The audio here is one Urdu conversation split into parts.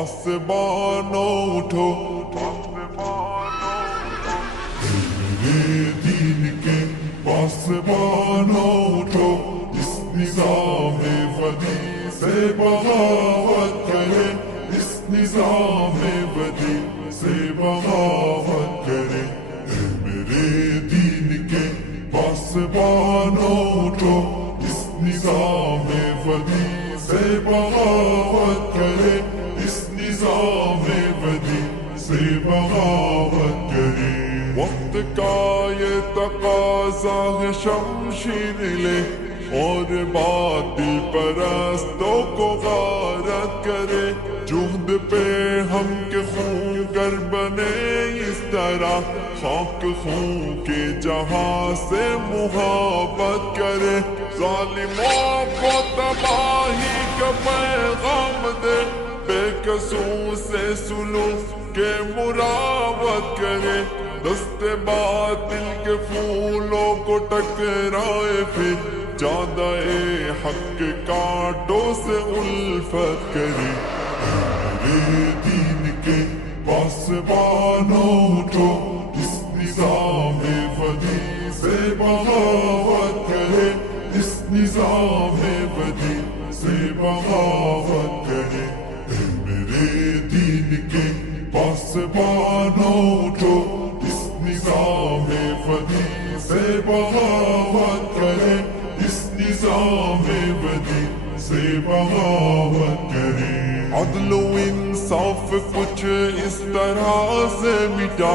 پاسبانو اٹھو، میرے دین کے پاسبانو اٹھو، اس نظام ودی سے بغاوت کرے، اس نظام ودی سے بغاوت کرے۔ میرے دین کے پاسبانو اٹھو، اس نظام ودی سے بغاوت کرے، اس نظام ودی سے بغاوت کرے۔ وقت کا یہ تقاضا ہے شمشیر لے، اور باطل پرستوں کو غارت کرے۔ جہد پہ ہم کے خون گر بنے اس طرح، خاک خون کے جہاں سے محبت کرے۔ ظالموں کو تباہی کا پیغام دے، بے قصوں سے سلوک کے مراوت کرے۔ دست باطل کے پھولوں کو ٹکرائے، پھر جادہ حق کے کانٹوں سے الفت کرے۔ میرے دین کے پاسبانو اٹھو، اس نظام ودی سے بغاوت کرے، اس نظام ودی سے بغاوت کرے۔ میرے دین کے پاسبانو اٹھو، اس نظام ودی سے بغاوت کرے، اس نظام ودی سے بغاوت کرے۔ عدل و انصاف کچھ اس طرح سے مٹا،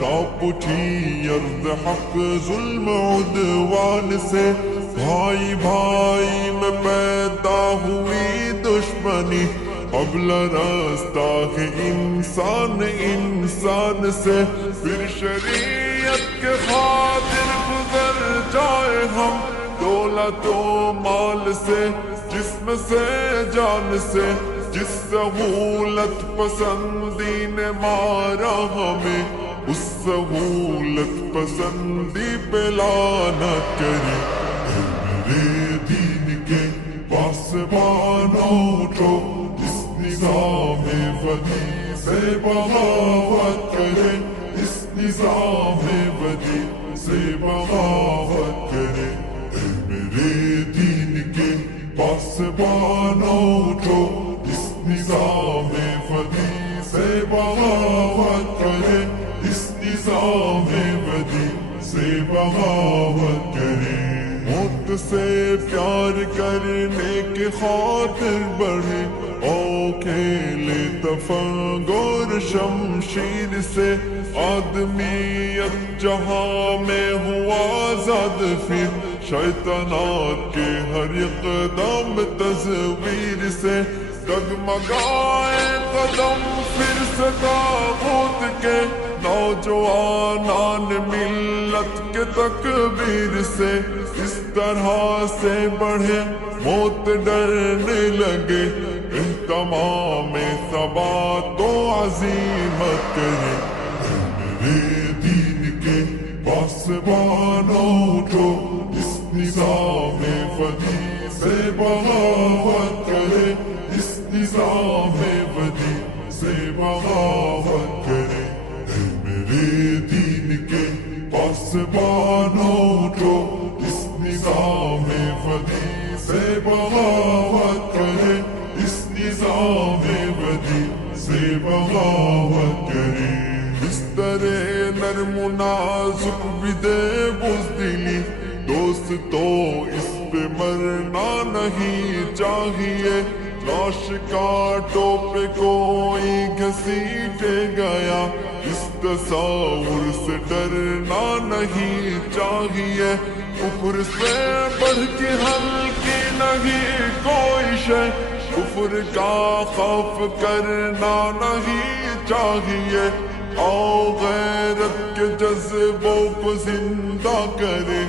کانپ اٹھی ارض حق ظلم عدوان سے۔ بھائی بھائی میں پیدا ہوئی دشمنی، قبل راستہ ہے انسان انسان سے۔ پھر شریعت کے خاطر گزر جائے ہم، دولت و مال سے، جسم سے جان سے۔ جس سہولت پسندی نے مارا ہمیں، اس سہولت پسندی پہ لعنت کرے۔ میرے دین کے پاسبانو اٹھو، اس نظام ودی سے بغاوت کرے، اس نظام ودی سے بغاوت کرے۔ میرے دین کے پاسبانو اٹھو، اس نظام ودی سے بغاوت کرے، اس نظام ودی سے بغاوت کرے۔ موت سے پیار کرنے کے خاطر بڑھے، او کھیلے تفنگور شمشیر سے۔ آدمیت جہاں میں ہوا آزاد، پھر شیطانات کے ہر اقدام تصویر سے۔ ڈگمگائے قدم پھر سے طاغوت کے، نوجوانان ملت کے تکبیر سے۔ اس طرح سے بڑھے موت ڈرنے لگے، اہتمام ثبات و عزیمت کرے۔ میرے دین کے پاسبانو اٹھو، اس نظام ودی سے بغاوت کرے، اس نظام ودی سے بغاوت کرے۔ میرے دین کے پاسبانو اٹھو، اس نظام ودی سے بغاوت کرے، اس نظام ودی سے بغاوت کرے۔ اس طرح نرم و نازک بھی دے بزدلی، دوست تو اس پہ مرنا نہیں چاہیے۔ لاش کانٹوں پہ کوئی گھسیٹے گیا، اس تصور سے ڈرنا نہیں چاہیے۔ کفر سے بڑھ کے ہلکی نہیں کوئی شے، کفر کا خوف کرنا نہیں چاہیے۔ آؤ غیرت کے جذبوں کو زندہ کرے،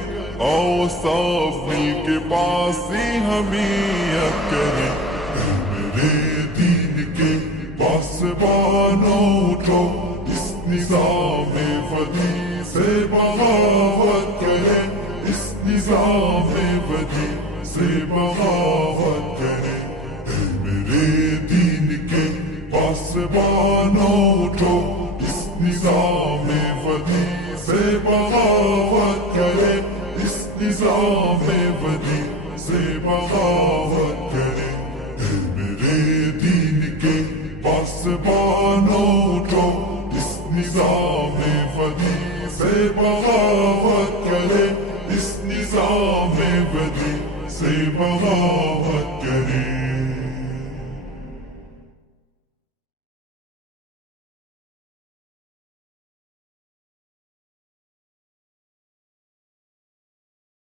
آؤ سب مل کے باسی حمیت کرے۔ میرے دین کے پاسبانو اٹھو، اس نظام ودی سے بغاوت کرے، اس نظام ودی سے بغاوت کرے۔ میرے دین کے پاسبانوں اٹھو اس نظام ودی سے بغاوت کرے اس نظام ودی سے بغاوت کرے اے میرے دین کے پاسبانوں اٹھو اس نظام ودی سے بغاوت کرے اس نظام ودی سے بغاوت